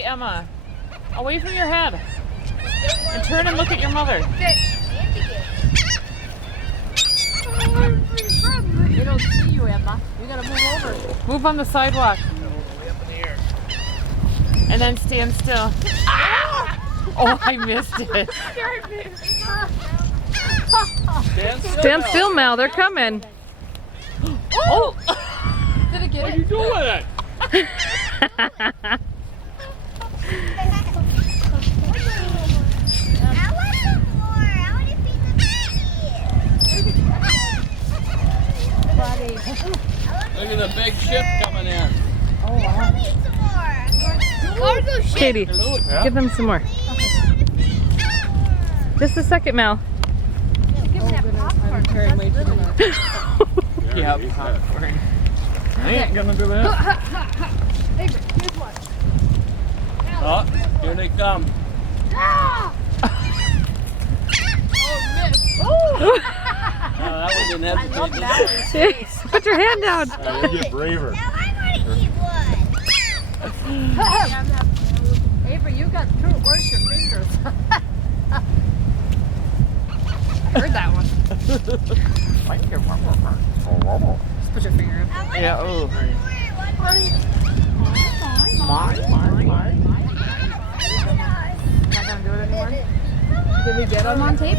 way, Emma. Away from your head. And turn and look at your mother. They don't see you, Emma. You gotta move over. Move on the sidewalk. And then stand still. Ah! Oh, I missed it. Stand still, Mel. They're coming. Oh! Did it get What are you doing with it? Look at the big ship coming in. Oh, wow. Katie, Yeah. give them some more. Just a second, Mel. Give me that popcorn. That's little. Yeah, popcorn. I ain't gonna do that. Hey, here's one. Oh, here they come. Ah! Oh, miss. Oh! Oh, that one didn't I love hesitate. Mallory's face. Put your hand down. You get braver. Now I want to eat one. Avery, you got two. Where's your fingers? Heard that one. Just put your finger in. Yeah, oh. Not gonna do it anymore? Did we get them on tape?